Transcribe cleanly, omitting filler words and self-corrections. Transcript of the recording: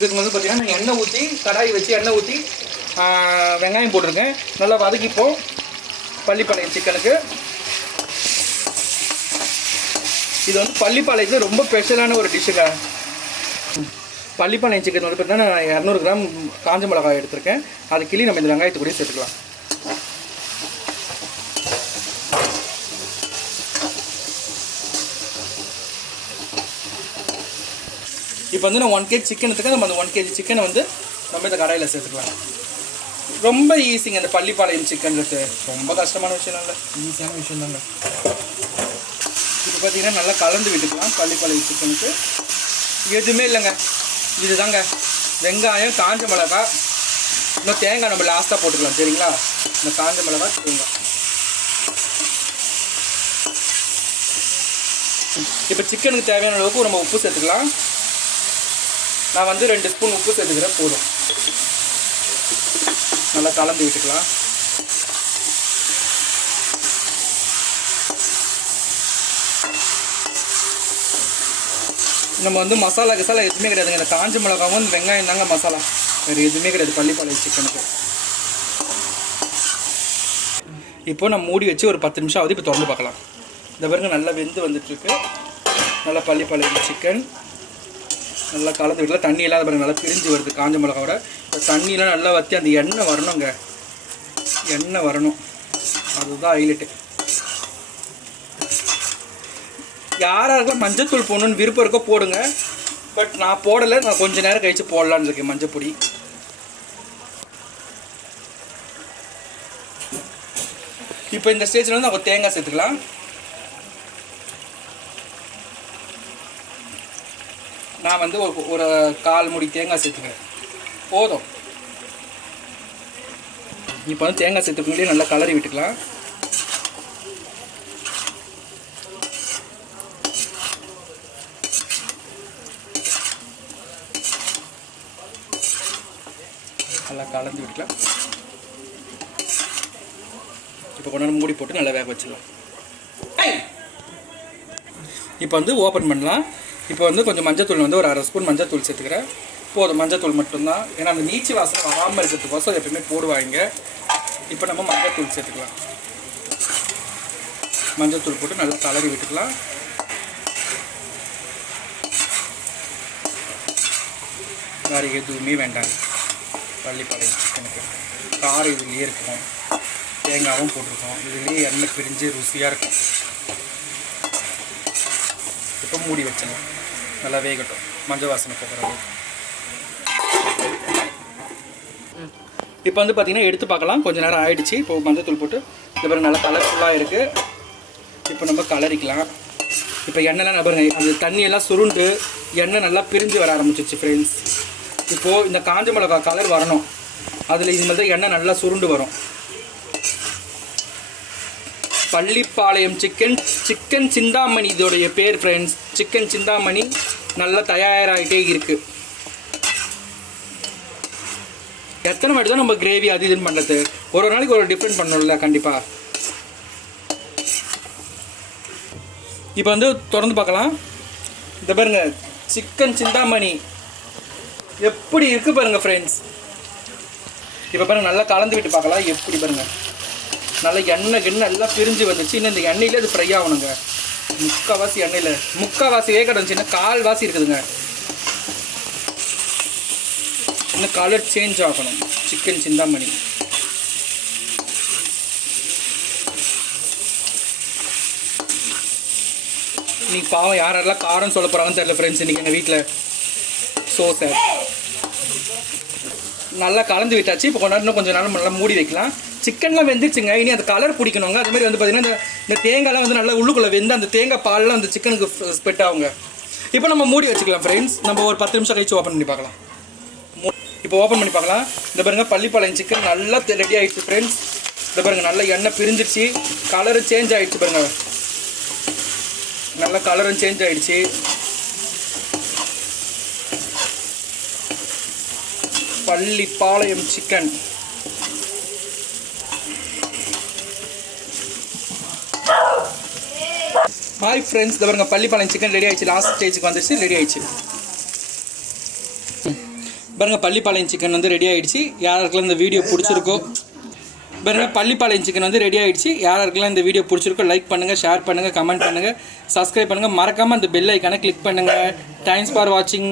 இதுக்கு வந்து பார்த்தீங்கன்னா எண்ணெய் ஊற்றி கடாய் வச்சு எண்ணெய் ஊற்றி வெங்காயம் போட்டிருக்கேன். நல்லா வதக்கிப்போம். பள்ளிப்பாளையம் சிக்கனுக்கு இது வந்து பள்ளிப்பாளையத்தில் ரொம்ப ஸ்பெஷலான ஒரு டிஷ்ஷுங்க. பள்ளிப்பாளையம் சிக்கன் வந்து பார்த்தீங்கன்னா நான் 200 கிராம் காஞ்ச மிளகாய் எடுத்திருக்கேன். அது கிளி நம்ம இந்த வெங்காயத்தை கூட சேர்த்துக்கலாம். இப்போ வந்து நான் 1 kg சிக்கனுக்கு நம்ம அந்த 1 kg சிக்கனை வந்து நம்ம இந்த கடாயில் சேர்த்துக்கலாம். ரொம்ப ஈஸிங்க இந்த பள்ளிப்பாளையம் சிக்கனுக்கு. ரொம்ப கஷ்டமான விஷயம் இல்லை, ஈஸியான விஷயம் தாங்க. இப்போ பார்த்தீங்கன்னா நல்லா கலந்து விட்டுக்கலாம். பள்ளிப்பாளையம் சிக்கனுக்கு எதுவுமே இல்லைங்க, இதுதாங்க வெங்காயம், காஞ்ச மிளகாய், இன்னும் தேங்காய் நம்ம லாஸ்ட்டாக போட்டுக்கலாம். சரிங்களா? இந்த காஞ்ச மிளகாய், தேங்காய். இப்போ சிக்கனுக்கு தேவையான அளவுக்கு நம்ம உப்பு சேர்த்துக்கலாம். நான் வந்து 2 ஸ்பூன் உப்பு சேர்த்துக்கிறேன், போதும். நல்லா கலந்து விட்டுக்கலாம். நம்ம வந்து மசாலா எதுவுமே கிடையாதுங்க. இந்த காஞ்ச மிளகாவும் இந்த வெங்காயம் தாங்க மசாலா, வேறு எதுவுமே கிடையாது பள்ளிப்பாளையம் சிக்கனுக்கு. இப்போ நம்ம மூடி வச்சு ஒரு 10 நிமிஷம் ஆகுது. இப்போ திறந்து பார்க்கலாம். இந்த பாருங்க நல்லா வெந்து வந்துட்டுருக்கு. நல்லா பள்ளிப்பாளையம் சிக்கன் நல்லா கலந்து விடலாம். தண்ணி இல்லாத பாருங்க நல்லா பிரிஞ்சு வருது காஞ்ச மிளகாவோட. இப்போ தண்ணியெலாம் நல்லா வற்றி அந்த எண்ணெய் வரணுங்க, எண்ணெய் வரணும், அதுதான் ஹைலைட்டு. யாராருக்கும் மஞ்சத்தூள் போடணுன்னு விருப்பம் இருக்கோ போடுங்க. பட் நான் போடலை, நான் கொஞ்சம் நேரம் கழித்து போடலான்னு இருக்கேன் மஞ்சப்பொடி. இப்போ இந்த ஸ்டேஜில் வந்து நம்ம தேங்காய் சேர்த்துக்கலாம். நான் வந்து ஒரு 1/4 மூடி தேங்காய் சேர்த்துக்கிறேன், போதும். இப்போ வந்து தேங்காய் சேர்த்துக்கொண்டே நல்லா கலரி விட்டுக்கலாம். நல்லா கலந்து விட்டுக்கலாம். இப்போ கொஞ்ச நேரம் மூடி போட்டு நல்லா வேக வச்சிடலாம். இப்போ வந்து ஓப்பன் பண்ணலாம். இப்போ வந்து கொஞ்சம் மஞ்சத்தூள் வந்து ஒரு 1/2 ஸ்பூன் மஞ்சத்தூள் சேர்த்துக்கிறேன், போதும். மஞ்சத்தூள் மட்டும்தான், ஏன்னா அந்த நீச்சி வாசனை வராமல் இருக்கிறதுக்கோசம் எப்பவுமே போடுவாங்க. இப்போ நம்ம மஞ்சத்தூள் சேர்த்துக்கலாம். மஞ்சத்தூள் போட்டு நல்லா கலரி விட்டுக்கலாம். வேறு எதுவுமே வேண்டாங்க பள்ளிப்பாளையம் சிக்கனுக்கு. காரம் இதுலேயே இருக்கும், தேங்காயும் போட்டிருக்கோம், இதுலேயே எண்ணெய் பிரிஞ்சு ருசியாக இருக்கும். இப்போ மூடி வச்சணும், நல்லா வேகட்டும், மஞ்சள் வாசனை போகிறது. இப்போ வந்து பார்த்திங்கன்னா எடுத்து பார்க்கலாம். கொஞ்சம் நேரம் ஆகிடுச்சு. இப்போ மஞ்சத்தூள் போட்டு இந்த பாருங்க நல்லா கலர்ஃபுல்லாக இருக்குது. இப்போ நம்ம கலரிக்கலாம். இப்போ எண்ணெய்லாம் பாருங்க அந்த தண்ணியெல்லாம் சுருண்டு எண்ணெய் நல்லா பிரிஞ்சு வர ஆரம்பிச்சிச்சு ஃப்ரெண்ட்ஸ். இப்போது இந்த காஞ்ச மிளகா கலர் வரணும், அதில் இது மாதிரி எண்ணெய் நல்லா சுருண்டு வரும். பள்ளிப்பாளையம் சிக்கன் சிந்தாமணி இதோடைய பேர் ஃப்ரெண்ட்ஸ். சிக்கன் சிந்தாமணி நல்லா தயாராகிட்டே இருக்குது. எத்தனை வாட்டி தான் நம்ம கிரேவி அது இதுன்னு பண்ணுறது, ஒரு நாளைக்கு ஒரு டிஃப்ரெண்ட் பண்ணணும்ல கண்டிப்பாக. இப்போ வந்து திறந்து பார்க்கலாம். இந்த பாருங்க சிக்கன் சிந்தாமணி எப்படி இருக்குது பாருங்கள் ஃப்ரெண்ட்ஸ். இப்போ பாருங்கள் நல்லா கலந்து விட்டு பார்க்கலாம். எப்படி பாருங்கள் நல்லா எண்ணெய் எல்லாம் பிரிஞ்சு வந்துச்சு. இன்னும் இந்த எண்ணெயிலே அது ஃப்ரை ஆகணுங்க. முக்கால்வாசி எண்ணெயில், முக்கால்வாசி வேக வந்துச்சு, இன்னும் 1/4 இருக்குதுங்க. இன்னும் கலர் சேஞ்ச் ஆகணும் சிக்கன் சிந்தாமணி. இன்னைக்கு பாவம் யாரெல்லாம் காரம் சொல்ல போகிறாங்கன்னு தெரியல ஃப்ரெண்ட்ஸ். இன்றைக்கி எங்கள் வீட்டில் சார் நல்லா கலந்து விட்டாச்சு. இப்போ கொஞ்சம் நேரம் நல்லா மூடி வைக்கலாம். சிக்கன்லாம் வெந்துச்சுங்க. இனி அந்த கலர் பிடிக்கணுங்க. அது மாதிரி வந்து பார்த்திங்கன்னா இந்த தேங்காய்லாம் வந்து நல்லா உள்ளுக்குள்ளே வெந்து அந்த தேங்காய் பால்லாம் அந்த சிக்கனுக்கு ஸ்பெட் ஆகுங்க. இப்போ நம்ம மூடி வச்சுக்கலாம் ஃப்ரெண்ட்ஸ். நம்ம ஒரு 10 நிமிஷம் கழிச்சு ஓப்பன் பண்ணி பார்க்கலாம். இப்போ ஓப்பன் பண்ணி பார்க்கலாம். இந்த பாருங்கள் பள்ளிப்பாளையம் சிக்கன் நல்லா ரெடி ஆகிடுச்சு ஃப்ரெண்ட்ஸ். இந்த பாருங்கள் நல்லா எண்ணெய் பிரிஞ்சிருச்சு, கலரும் சேஞ்ச் ஆகிடுச்சு பாருங்கள். நல்லா கலரும் சேஞ்ச் ஆகிடுச்சு. பள்ளிப்பாளையம் சிக்கன் ஹாய் ஃப்ரெண்ட்ஸ், இந்த பாருங்க பள்ளிப்பாளையம் சிக்கன் ரெடி ஆயிடுச்சு. லாஸ்ட் ஸ்டேஜுக்கு வந்துச்சு, ரெடி ஆயிடுச்சு. பாருங்கள் பள்ளிப்பாளையம் சிக்கன் வந்து ரெடி ஆகிடுச்சு. யாருக்கெல்லாம் இந்த வீடியோ பிடிச்சிருக்கோ பாருங்கள் பள்ளிப்பாளையம் சிக்கன் வந்து ரெடி ஆகிடுச்சு. யாருக்கெல்லாம் இந்த வீடியோ பிடிச்சிருக்கோ லைக் பண்ணுங்கள், ஷேர் பண்ணுங்கள், கமெண்ட் பண்ணுங்கள், சப்ஸ்கிரைப் பண்ணுங்கள். மறக்காமல் அந்த பெல் ஐக்கானை கிளிக் பண்ணுங்கள். தேங்க்ஸ் ஃபார் வாட்சிங்.